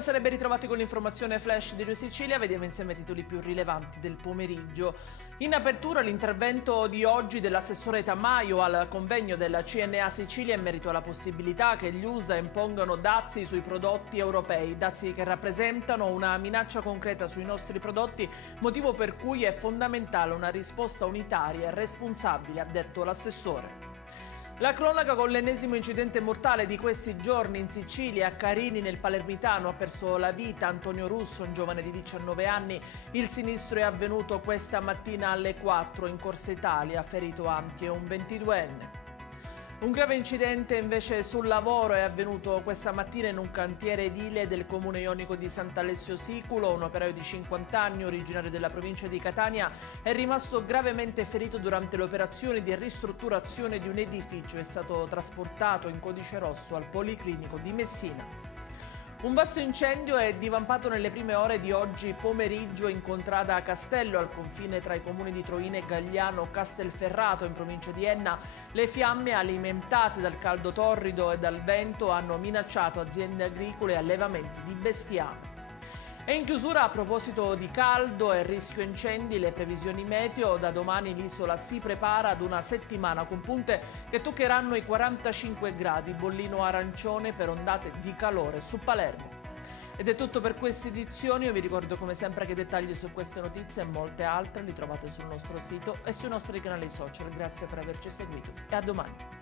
Buonasera e ben ritrovati con l'informazione flash di New Sicilia. Vediamo insieme i titoli più rilevanti del pomeriggio. In apertura l'intervento di oggi dell'assessore Tamaio al convegno della CNA Sicilia in merito alla possibilità che gli USA impongano dazi sui prodotti europei, dazi che rappresentano una minaccia concreta sui nostri prodotti, motivo per cui è fondamentale una risposta unitaria e responsabile, ha detto l'assessore. La cronaca con l'ennesimo incidente mortale di questi giorni in Sicilia. A Carini, nel Palermitano, ha perso la vita Antonio Russo, un giovane di 19 anni. Il sinistro è avvenuto questa mattina alle 4 in Corsa Italia, ferito Anti, un 22enne. Un grave incidente invece sul lavoro è avvenuto questa mattina in un cantiere edile del comune ionico di Sant'Alessio Siculo. Un operaio di 50 anni, originario della provincia di Catania, è rimasto gravemente ferito durante le operazioni di ristrutturazione di un edificio. È stato trasportato in codice rosso al Policlinico di Messina. Un vasto incendio è divampato nelle prime ore di oggi pomeriggio in Contrada Castello, al confine tra i comuni di Troina e Gagliano Castelferrato, in provincia di Enna. Le fiamme, alimentate dal caldo torrido e dal vento, hanno minacciato aziende agricole e allevamenti di bestiame. E in chiusura, a proposito di caldo e rischio incendi, le previsioni meteo: da domani l'isola si prepara ad una settimana con punte che toccheranno i 45 gradi, bollino arancione per ondate di calore su Palermo. Ed è tutto per queste edizioni. Io vi ricordo come sempre che i dettagli su queste notizie e molte altre li trovate sul nostro sito e sui nostri canali social. Grazie per averci seguito e a domani.